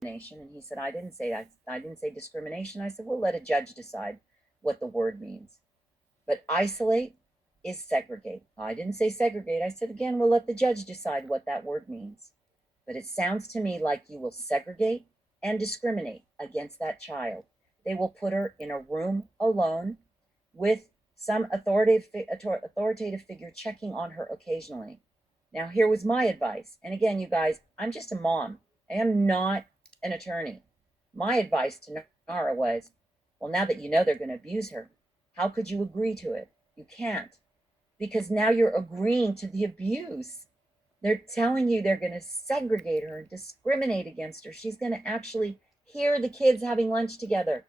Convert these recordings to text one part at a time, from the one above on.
discrimination. And he said, I didn't say that. I didn't say discrimination. I said, we'll let a judge decide what the word means. But isolate is segregate. I didn't say segregate. I said, again, we'll let the judge decide what that word means. But it sounds to me like you will segregate and discriminate against that child. They will put her in a room alone with some authoritative figure checking on her occasionally. Now, here was my advice. And again, you guys, I'm just a mom. I am not an attorney. My advice to Nara was, well, now that you know they're going to abuse her, how could you agree to it? You can't, because now you're agreeing to the abuse. They're telling you they're going to segregate her and discriminate against her. She's going to actually hear the kids having lunch together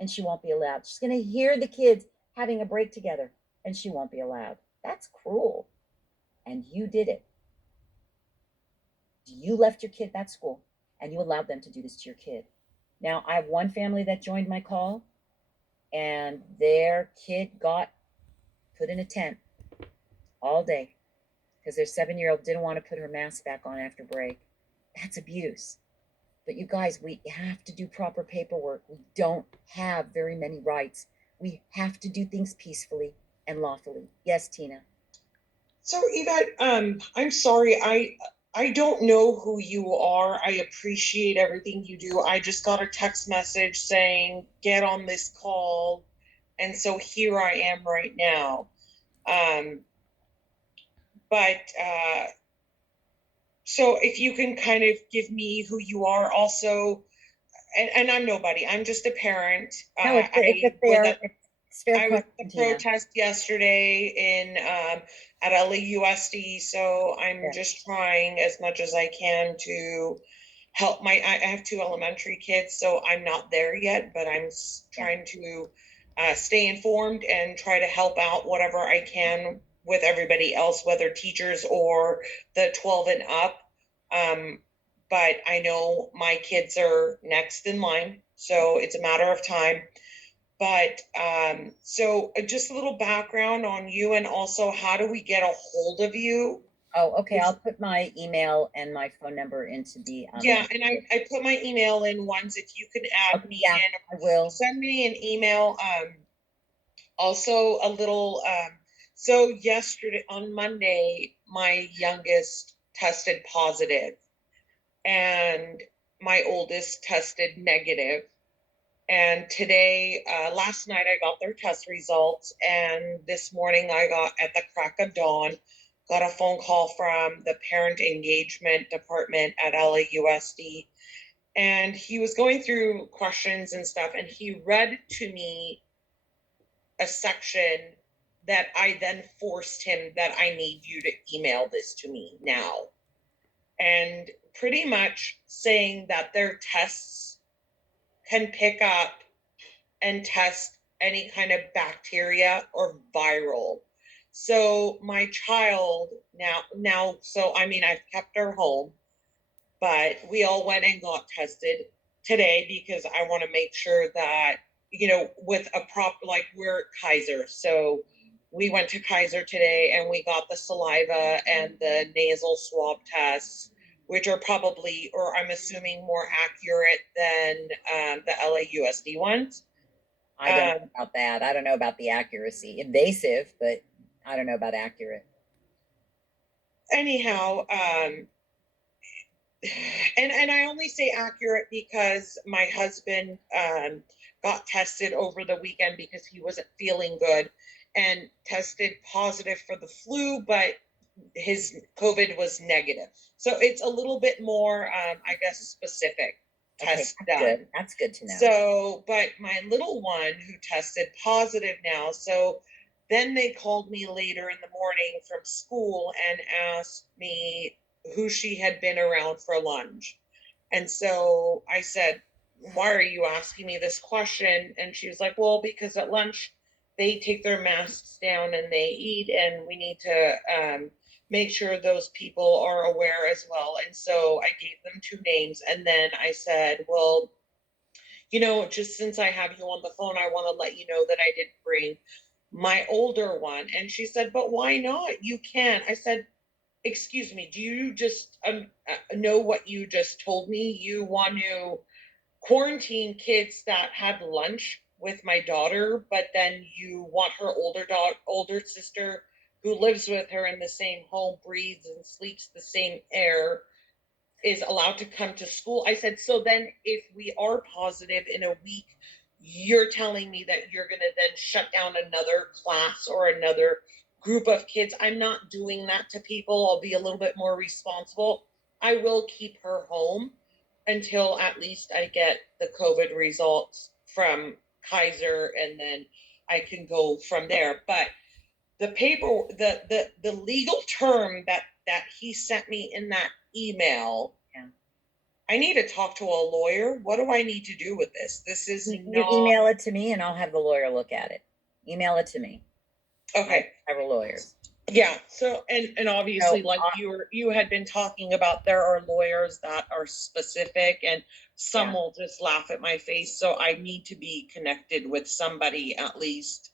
and she won't be allowed. She's going to hear the kids having a break together and she won't be allowed. That's cruel. And you did it. You left your kid that school and you allowed them to do this to your kid. Now, I have one family that joined my call and their kid got put in a tent all day because their 7-year-old didn't want to put her mask back on after break. That's abuse. But you guys, we have to do proper paperwork. We don't have very many rights. We have to do things peacefully and lawfully. Yes, Tina. So Yvette, I'm sorry, I don't know who you are. I appreciate everything you do. I just got a text message saying get on this call, and so here I am right now. Um, but so if you can kind of give me who you are also, and I'm nobody. I'm just a parent. No, it's a Was fair I was at question, the Tina. protest yesterday in at LAUSD, so I'm Yeah. just trying as much as I can to help I have two elementary kids, so I'm not there yet, but I'm Yeah. trying to stay informed and try to help out whatever I can with everybody else, whether teachers or the 12 and up. Um, but I know my kids are next in line, so it's a matter of time. But so just a little background on you, and also how do we get a hold of you? Oh, okay. I'll put my email and my phone number into the Yeah, and message. I put my email in once. If you can add Okay, me yeah, in, I will. send me an email. Also a little. So yesterday on Monday, my youngest tested positive, and my oldest tested negative. And today, last night, I got their test results, and this morning, I got at the crack of dawn, got a phone call from the parent engagement department at LAUSD, and he was going through questions and stuff, and he read to me a section that I then forced him that I need you to email this to me now, and pretty much saying that their tests can pick up and test any kind of bacteria or viral. So my child so I mean, I've kept her home, but we all went and got tested today because I want to make sure that, with a like we're Kaiser. So we went to Kaiser today and we got the saliva and the nasal swab tests, which are probably, or I'm assuming, more accurate than the LAUSD ones. I don't know Um, about that. I don't know about the accuracy. Invasive, but I don't know about accurate. anyhow, and I only say accurate because my husband got tested over the weekend because he wasn't feeling good and tested positive for the flu, but his COVID was negative. So it's a little bit more, I guess, specific Okay, test that's done. good. That's good to know. So, but my little one who tested positive now, so then they called me later in the morning from school and asked me who she had been around for lunch. And so I said, why are you asking me this question? And she was like, well, because at lunch they take their masks down and they eat, and we need to make sure those people are aware as well. And so I gave them two names. And then I said, well, just since I have you on the phone, I want to let you know that I didn't bring my older one. And she said, but why not? You can. I said, excuse me, do you just know what you just told me? You want to quarantine kids that had lunch with my daughter, but then you want her older sister who lives with her in the same home, breathes and sleeps the same air, is allowed to come to school. I said, so then if we are positive in a week, you're telling me that you're going to then shut down another class or another group of kids. I'm not doing that to people. I'll be a little bit more responsible. I will keep her home until at least I get the COVID results from Kaiser, and then I can go from there. But the paper, the legal term that he sent me in that email, Yeah. I need to talk to a lawyer. What do I need to do with this? This is You not email it to me and I'll have the lawyer look at it. Email it to me. okay. I have lawyers. Yeah. So and obviously, So, like you had been talking about, there are lawyers that are specific, and some Yeah. will just laugh at my face. So I need to be connected with somebody at least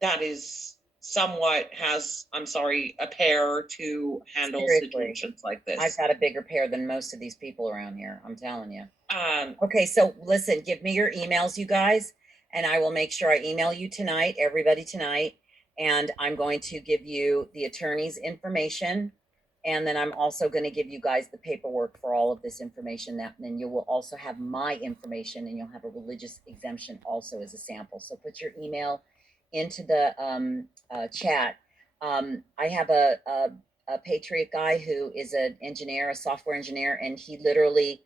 that is somewhat has, I'm sorry, a pair to handle Seriously, situations like I've this. got a bigger pair than most of these people around here. I'm telling you. Um, Okay, so listen, give me your emails, you guys, and I will make sure I email you tonight, everybody tonight. And I'm going to give you the attorney's information. And then I'm also going to give you guys the paperwork for all of this information. That then you will also have my information, and you'll have a religious exemption also as a sample. So put your email into the chat. I have a Patriot guy who is an engineer, a software engineer, and he literally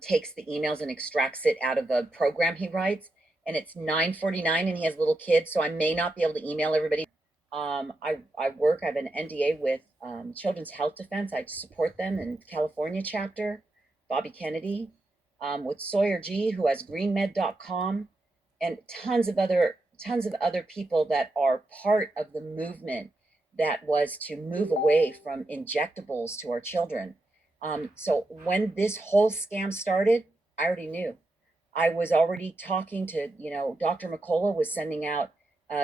takes the emails and extracts it out of a program he writes. And it's 9:49, and he has little kids, so I may not be able to email everybody. I work. I have an NDA with Children's Health Defense. I support them in California chapter. Bobby Kennedy, with Sawyer G, who has GreenMed.com, and tons of other people that are part of the movement that was to move away from injectables to our children. So when this whole scam started, I already knew. I was already talking to, Dr. McCullough was sending out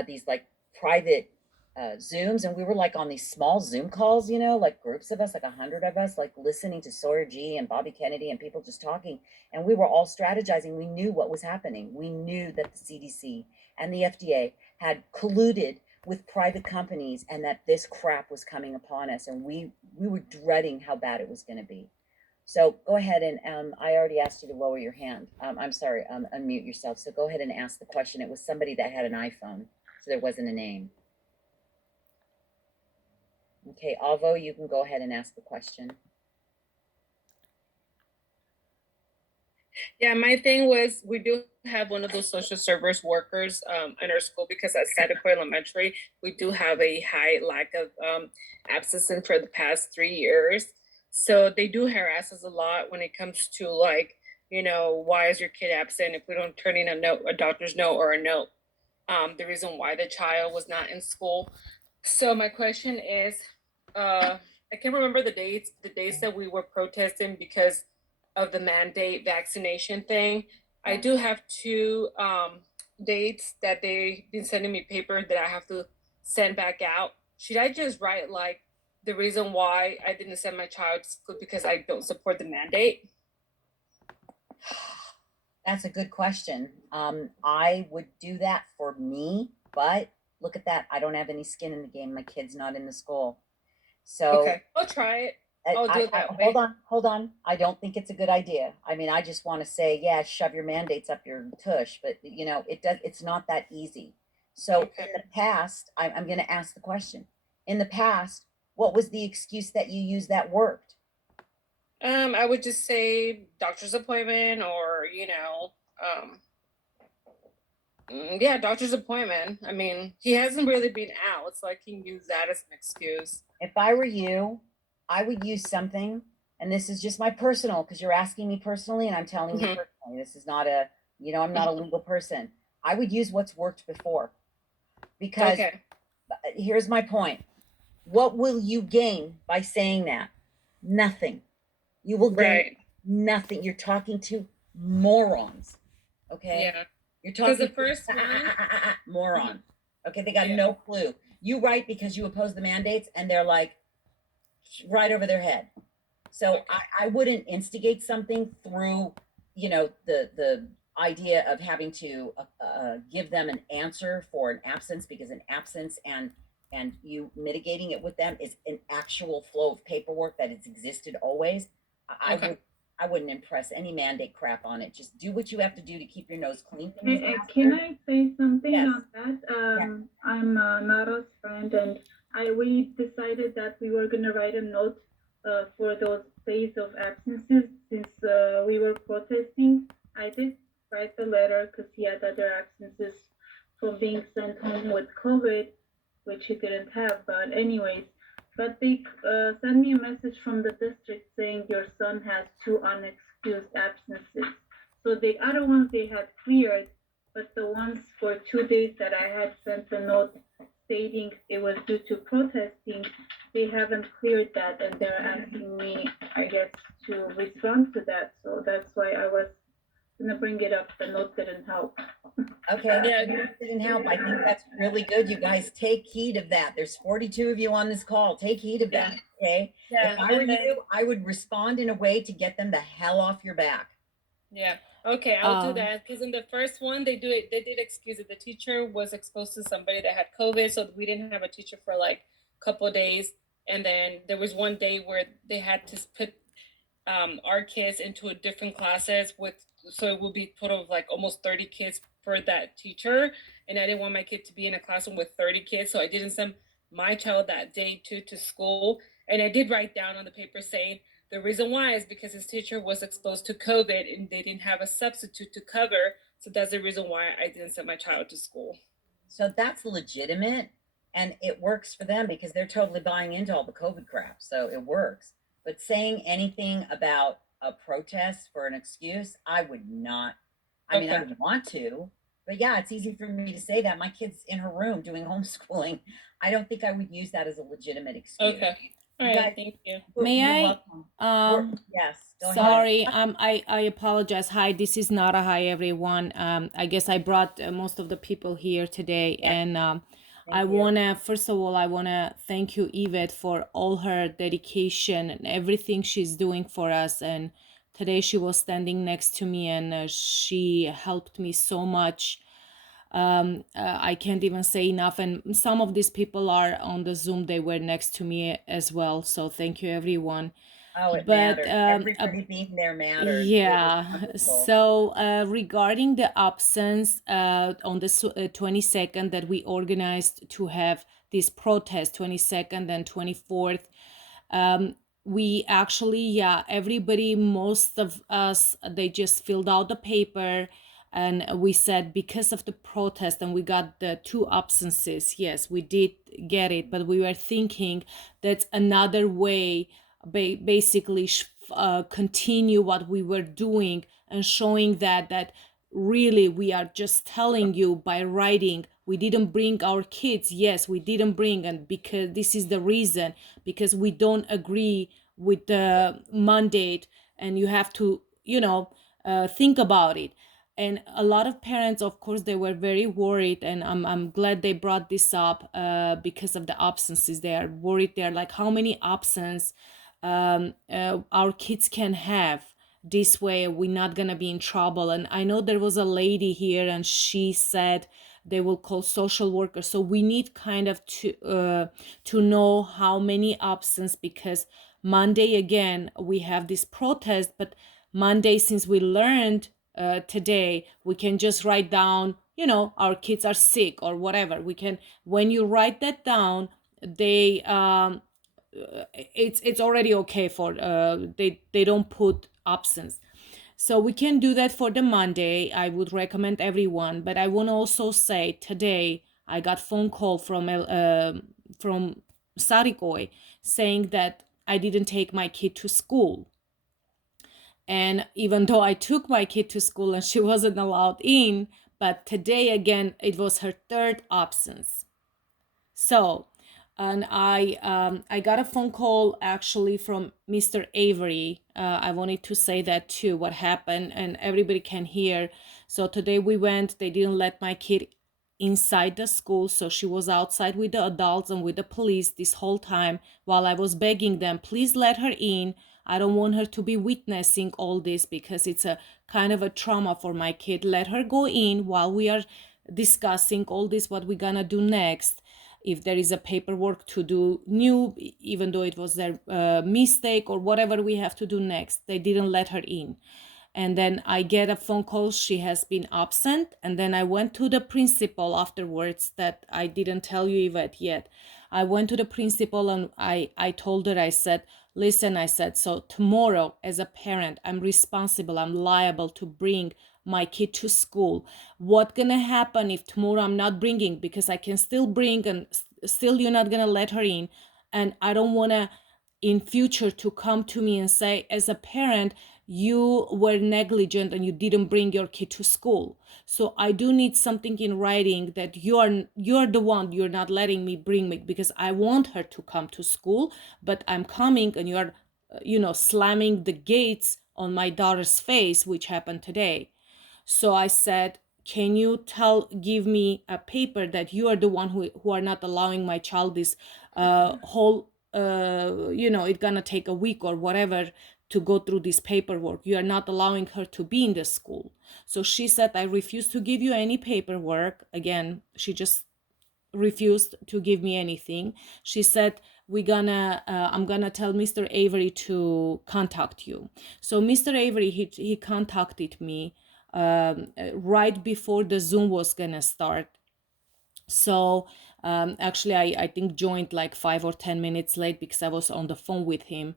these like private Zooms, and we were like on these small Zoom calls, like groups of us, like 100 of us, like listening to Sawyer G and Bobby Kennedy and people just talking. And we were all strategizing. We knew what was happening. We knew that the CDC and the FDA had colluded with private companies and that this crap was coming upon us. And we were dreading how bad it was going to be. So go ahead and I already asked you to lower your hand. I'm sorry, unmute yourself. So go ahead and ask the question. It was somebody that had an iPhone, so there wasn't a name. Okay, Avo, you can go ahead and ask the question. Yeah, my thing was we do have one of those social service workers in our school because at Satico Elementary, we do have a high lack of absences for the past 3 years. So they do harass us a lot when it comes to like, why is your kid absent if we don't turn in a note, a doctor's note or a note, the reason why the child was not in school. So my question is, I can't remember the dates that we were protesting because of the mandate vaccination thing. I do have two dates that they've been sending me paper that I have to send back out. Should I just write like the reason why I didn't send my child to school because I don't support the mandate? That's a good question. I would do that for me, but look at that. I don't have any skin in the game. My kid's not in the school. So Okay, I'll try it. I'll do it that way. Hold on. I don't think it's a good idea. I mean, I just want to say, yeah, shove your mandates up your tush, but it's not that easy. So in the past, I'm going to ask the question. In the past, what was the excuse that you used that worked? I would just say doctor's appointment or, yeah, doctor's appointment. I mean, he hasn't really been out, so I can use that as an excuse. If I were you, I would use something, and this is just my personal, because you're asking me personally, and I'm telling you personally. This is not I'm not a legal person. I would use what's worked before. Because here's my point. What will you gain by saying that? Nothing. You will gain nothing. You're talking to morons. Okay? Yeah. You're talking the first one, moron. Okay, they got no clue. You write because you oppose the mandates, and they're like, right over their head. So I wouldn't instigate something through, the idea of having to give them an answer for an absence, because an absence and you mitigating it with them is an actual flow of paperwork that has existed always. I Okay. would I wouldn't impress any mandate crap on it. Just do what you have to do to keep your nose clean from these Can bastards. I say something Yes. on that? Yes. I'm Nara's friend, and we decided that we were gonna write a note for those days of absences since we were protesting. I did write the letter because he had other absences from being sent home with COVID, which he didn't have. But anyways, but they sent me a message from the district saying your son has 2 unexcused absences. So the other ones they had cleared, but the ones for 2 days that I had sent a note stating it was due to protesting, they haven't cleared that, and they're asking me, I guess, to respond to that. So that's why I was gonna bring it up. The note didn't help. Okay, Yeah. that didn't help. I think that's really good. You guys take heed of that. There's 42 of you on this call. Take heed of that. Okay. Yeah, If I were and then- you, I would respond in a way to get them the hell off your back. Yeah. Okay, I'll do that because in the first one they did excuse it. The teacher was exposed to somebody that had COVID, so we didn't have a teacher for like a couple of days. And then there was one day where they had to put our kids into a different classes so it will be total of like almost 30 kids for that teacher. And I didn't want my kid to be in a classroom with 30 kids, so I didn't send my child that day to school. And I did write down on the paper saying the reason why is because his teacher was exposed to COVID and they didn't have a substitute to cover. So that's the reason why I didn't send my child to school. So that's legitimate, and it works for them because they're totally buying into all the COVID crap. So it works. But saying anything about a protest for an excuse, I would not. I mean, I would want to, but yeah, it's easy for me to say that. My kid's in her room doing homeschooling. I don't think I would use that as a legitimate excuse. Okay. All You right, guys- thank you. May You're I? welcome. Yes. Go ahead. Sorry, I apologize. Hi, this is Nara. Hi, everyone. I guess I brought most of the people here today, Yeah. and Thank I you. wanna first of all I wanna thank you, Yvette, for all her dedication and everything she's doing for us. And today she was standing next to me, and she helped me so much. I can't even say enough. And some of these people are on the Zoom. They were next to me as well. So thank you, everyone. Oh, it But, matters. Everybody being there matters. It was Yeah. wonderful. So regarding the absence on the 22nd that we organized to have this protest, 22nd and 24th, we actually, everybody, most of us, they just filled out the paper. And we said because of the protest, and we got the 2 absences. Yes, we did get it, but we were thinking that's another way, basically continue what we were doing and showing that really we are just telling you by writing. We didn't bring our kids. Yes, we didn't bring, and because this is the reason, because we don't agree with the mandate, and you have to think about it. And a lot of parents, of course, they were very worried, and I'm glad they brought this up because of the absences. They are worried. They're like, how many absence our kids can have? This way we're not gonna be in trouble. And I know there was a lady here, and she said they will call social workers. So we need kind of to know how many absence, because Monday again we have this protest, but Monday, since we learned today, we can just write down, our kids are sick or whatever. We can, when you write that down, they it's already okay for they don't put absence. So we can do that for the Monday. I would recommend everyone. But I want to also say today I got phone call from Sarikoy saying that I didn't take my kid to school. And even though I took my kid to school and she wasn't allowed in, but today again, it was her 3rd absence. So, and I got a phone call actually from Mr. Avery. I wanted to say that too, what happened, and everybody can hear. So today we went, they didn't let my kid inside the school. So she was outside with the adults and with the police this whole time while I was begging them, please let her in. I don't want her to be witnessing all this because it's a kind of a trauma for my kid. Let her go in while we are discussing all this, what we're gonna do next. If there is a paperwork to do new, even though it was their mistake or whatever we have to do next, they didn't let her in. And then I get a phone call, she has been absent. And then I went to the principal afterwards, that I didn't tell you Yvette yet. I went to the principal and I told her, I said, listen, I said, so tomorrow as a parent, I'm responsible, I'm liable to bring my kid to school. What gonna happen if tomorrow I'm not bringing, because I can still bring and still you're not gonna let her in. And I don't wanna in future to come to me and say, as a parent, you were negligent and you didn't bring your kid to school. So I do need something in writing that you're the one, you're not letting me bring me, because I want her to come to school, but I'm coming and you're slamming the gates on my daughter's face, which happened today. So I said, can you give me a paper that you are the one who are not allowing my child this whole it's gonna take a week or whatever to go through this paperwork. You are not allowing her to be in the school. So she said, I refuse to give you any paperwork. Again, she just refused to give me anything. She said, I'm gonna tell Mr. Avery to contact you. So Mr. Avery, he contacted me right before the Zoom was gonna start. So actually I think joined like 5 or 10 minutes late because I was on the phone with him.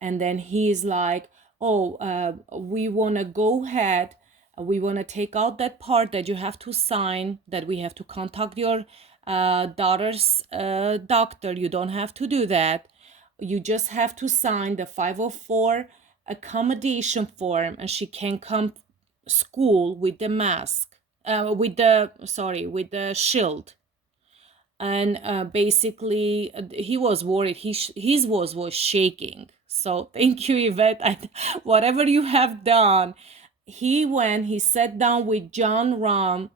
And then he's like, oh, we want to go ahead, we want to take out that part that you have to sign, that we have to contact your daughter's doctor. You don't have to do that. You just have to sign the 504 accommodation form and she can come school with the mask, with the shield. And basically he was worried, his voice was shaking. So thank you, Yvette. Whatever you have done, he sat down with John Rahm,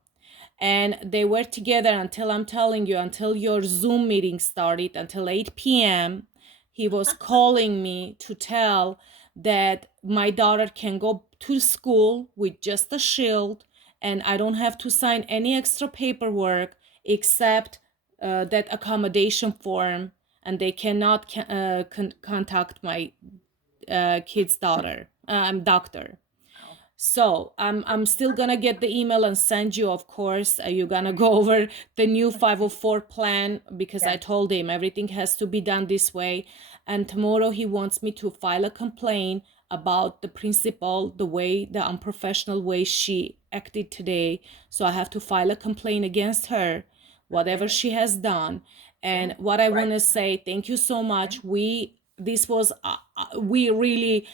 and they were together until, I'm telling you, until your Zoom meeting started, until 8 p.m. He was calling me to tell that my daughter can go to school with just a shield and I don't have to sign any extra paperwork except that accommodation form, and they cannot contact my kid's doctor. So I'm still gonna get the email and send you, of course. You're gonna go over the new 504 plan, because I told him everything has to be done this way. And tomorrow he wants me to file a complaint about the principal, the unprofessional way she acted today. So I have to file a complaint against her, whatever she has done. And what I want to say, thank you so much. This was win-win.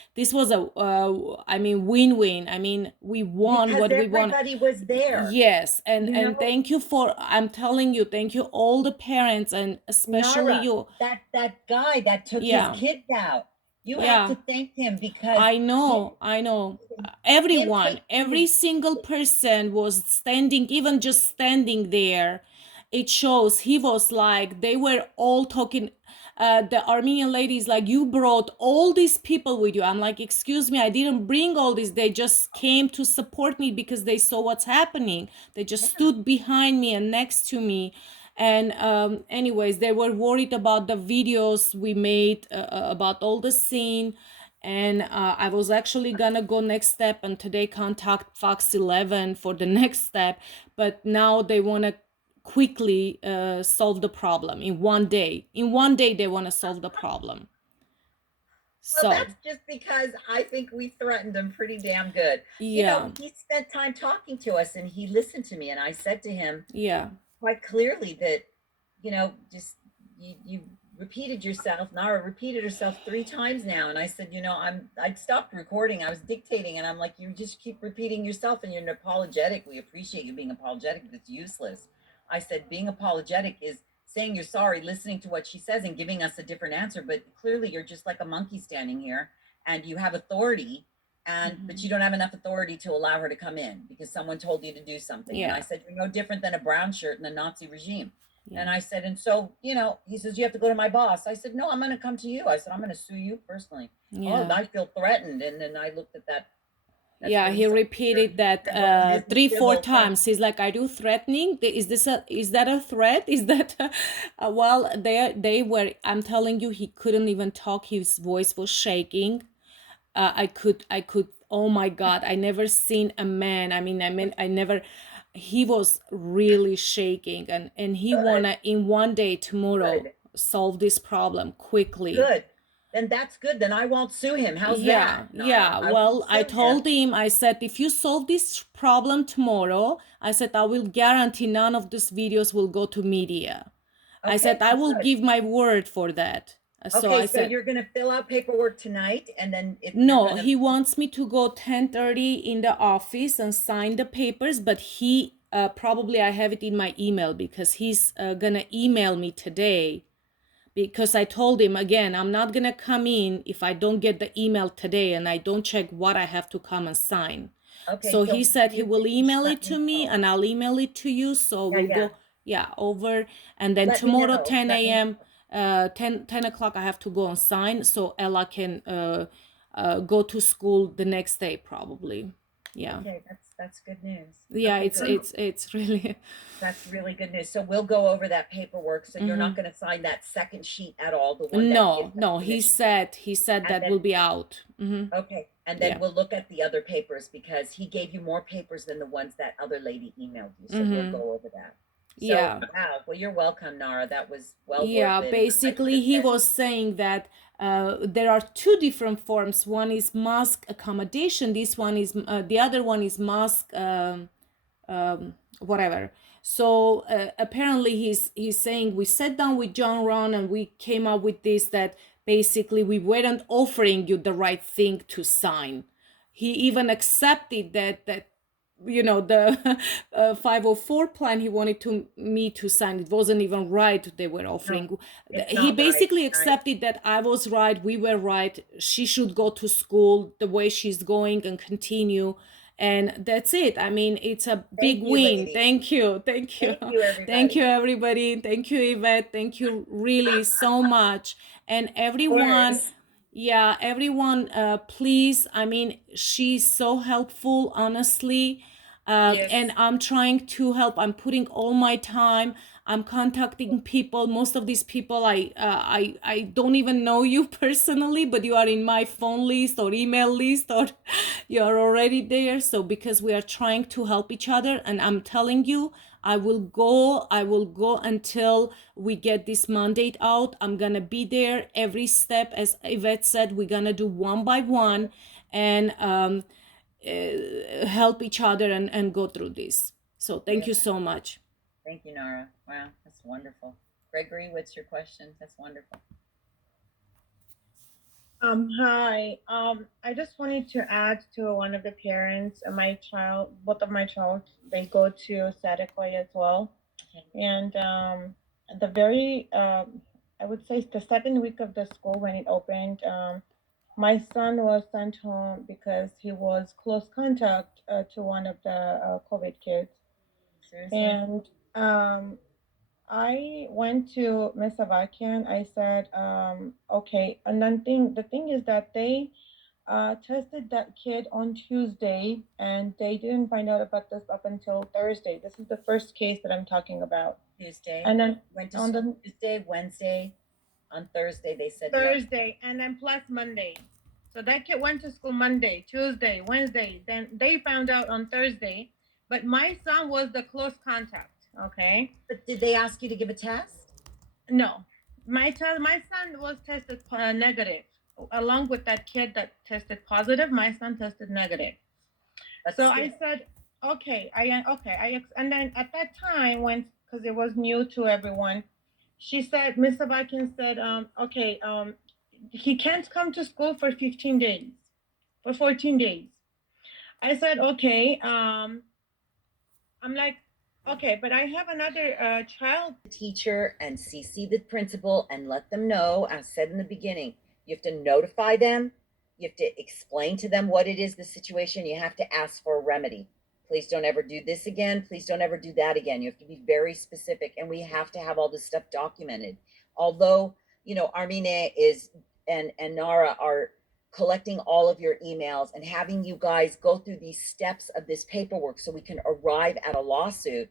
I mean, we won because what we won. everybody was there. Yes, and thank you I'm telling you, thank you all the parents, and especially Nara, you. that guy that took his kids out. You have to thank him, because I know. Everyone, every single person was standing, even just standing there. It shows he was like, they were all talking. The Armenian ladies like, you brought all these people with you. I'm like, excuse me, I didn't bring all this. They just came to support me because they saw what's happening. They just stood behind me and next to me. And anyways, they were worried about the videos we made about all the scene. And I was actually gonna go next step and today contact Fox 11 for the next step, but now they want to quickly solve the problem in 1 day. In 1 day they want to solve the problem. Well, that's just because I think we threatened him pretty damn good. Yeah. He spent time talking to us and he listened to me, and I said to him, yeah, quite clearly that, just you repeated yourself. Nara repeated herself 3 times now, and I said, I'd stopped recording. I was dictating, and I'm like, you just keep repeating yourself, and you're apologetic. We appreciate you being apologetic, but it's useless. I said, being apologetic is saying you're sorry, listening to what she says, and giving us a different answer. But clearly, you're just like a monkey standing here, and you have authority and but Mhm. you don't have enough authority to allow her to come in because someone told you to do something. And I Yeah. said, you're no different than a brown shirt in the Nazi regime. And Yeah. I said, and so, you know, he says, you have to go to my boss. I said, no, I'm going to come to you. I said, I'm going to sue you personally. Oh, Yeah. I feel threatened. And then I looked at that. That's Yeah, he police officer. repeated that Said, well, it isn't 3-4 civil times. He's like, "Are you threatening? Is that a threat? Is that?" Well, they were. I'm telling you, he couldn't even talk. His voice was shaking. I could. Oh my God! I never seen a man. I never. He was really shaking, and he Good. wanna in one day tomorrow Good. solve this problem quickly. Good. Then that's good. Then I won't sue him. How's Yeah, that, Nara? yeah. I won't Well, I sue told him. him, I said, if you solve this problem tomorrow, I said, I will guarantee none of these videos will go to media. I said, Okay, I will good. give my word for that. So Okay, I so said, you're gonna fill out paperwork tonight, and then if you're no, gonna, he wants me to go 10:30 in the office and sign the papers, but he probably I have it in my email because he's gonna email me today because I told him again, I'm not gonna come in if I don't get the email today and I don't check what I have to come and sign. okay, So so he said he will you should email let it to me me know. and I'll email it to you. So Yeah, we'll yeah. go, yeah, over. And then Let me tomorrow, know. 10 Let me a.m., know. 10 o'clock, I have to go and sign. So Ella can go to school the next day, probably. Yeah. Okay, that's good news. Yeah, Okay, good. it's really. That's really good news. So we'll go over that paperwork. So you're Mhm. not gonna sign that second sheet at all, the one that gives No, us he permission. said And that then, will be out. okay, and then Yeah. we'll look at the other papers because he gave you more papers than the ones that other lady emailed you. So we'll Mm-hmm. go over that. So, Yeah. wow. Well, you're welcome, Nara. That was well worth Yeah, it. And I could basically, have he said, was saying that there are two different forms. One is mask accommodation. This one is the other one is mask whatever. So apparently, he's saying we sat down with John Ron and we came up with this that basically we weren't offering you the right thing to sign. He even accepted that the 504 plan he wanted to me to sign, it wasn't even right they were no, offering. it's He not right. basically I, accepted that I was right, we were right, she should go to school the way she's going and continue, and that's it. I mean, it's a big thank you, win. lady. Thank you. Thank you. Thank you, Thank you, everybody. everybody. Thank you, Yvette. Thank you really so much. And Of everyone, course. yeah, everyone, please. I mean, she's so helpful, honestly. Yes. And I'm trying to help. I'm putting all my time. I'm contacting people. Most of these people, I don't even know you personally, but you are in my phone list or email list, or you are already there. So because we are trying to help each other, and I'm telling you, I will go until we get this mandate out. I'm gonna be there every step. As Yvette said, we're gonna do one by one, and help each other and go through this. So thank you Yeah. so much. Thank you, Nara. Wow, that's wonderful. Gregory, what's your question? That's wonderful. Hi. I just wanted to add to one of the parents, my child, both of my child, they go to Sadikoy as well. Okay. And the very, I would say the second week of the school when it opened, my son was sent home because he was close contact to one of the COVID kids. Seriously? And I went to Miss Avakian. I said, okay. And then the thing is that they tested that kid on Tuesday, and they didn't find out about this up until Thursday. This is the first case that I'm talking about. Tuesday. And then Went to on school the Tuesday, Wednesday. On Thursday, they said no. Thursday, and then plus Monday. So that kid went to school Monday, Tuesday, Wednesday. Then they found out on Thursday. But my son was the close contact. Okay. But did they ask you to give a test? No, my son was tested negative, along with that kid that tested positive. My son tested negative. But So still. I said, okay, and then at that time when because it was new to everyone, she said, Miss Avakian said, okay, he can't come to school for 15 days, for 14 days. I said, okay, I'm like, okay, but I have another child. The teacher and CC the principal and let them know, as said in the beginning, you have to notify them You have to explain to them what it is, the situation. You have to ask for a remedy. Please don't ever do this again. Please don't ever do that again. You have to be very specific, and we have to have all this stuff documented. Although, Armine is and Nara are collecting all of your emails and having you guys go through these steps of this paperwork so we can arrive at a lawsuit.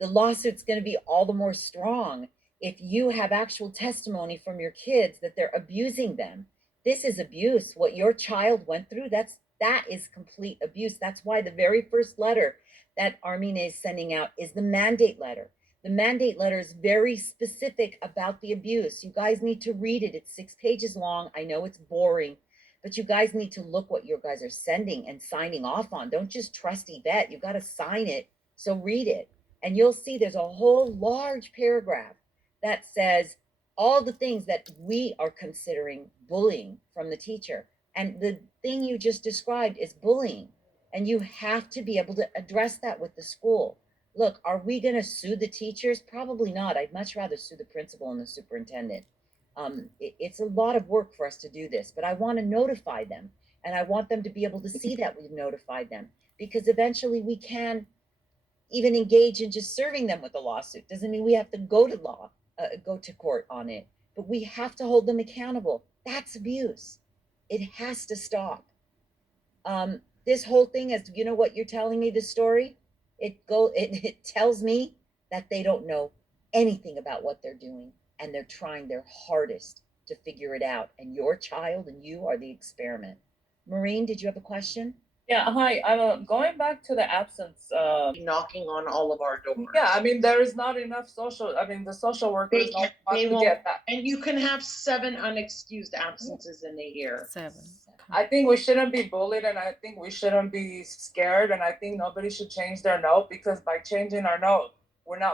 The lawsuit's going to be all the more strong if you have actual testimony from your kids that they're abusing them. This is abuse. What your child went through, that is complete abuse. That's why the very first letter that Armine is sending out is the mandate letter. The mandate letter is very specific about the abuse. You guys need to read it. It's 6 pages long. I know it's boring, but you guys need to look what you guys are sending and signing off on. Don't just trust Yvette. You got to sign it. So read it. And you'll see there's a whole large paragraph that says all the things that we are considering bullying from the teacher. And the thing you just described is bullying. And you have to be able to address that with the school. Look, are we going to sue the teachers? Probably not. I'd much rather sue the principal and the superintendent. It's a lot of work for us to do this, but I want to notify them, and I want them to be able to see that we've notified them, because eventually we can even engage in just serving them with a lawsuit. Doesn't mean we have to go to court on it, but we have to hold them accountable. That's abuse. It has to stop. This whole thing is, what you're telling me, the story, it tells me that they don't know anything about what they're doing, and they're trying their hardest to figure it out. And your child and you are the experiment. Maureen, did you have a question? Yeah, hi. I'm going back to the absence. Knocking on all of our doors. Yeah, I mean, there is not enough the social workers They- don't they want to won't- get that. And you can have 7 unexcused absences in a year. 7. I think we shouldn't be bullied, and I think we shouldn't be scared, and I think nobody should change their note, because by changing our note, we're not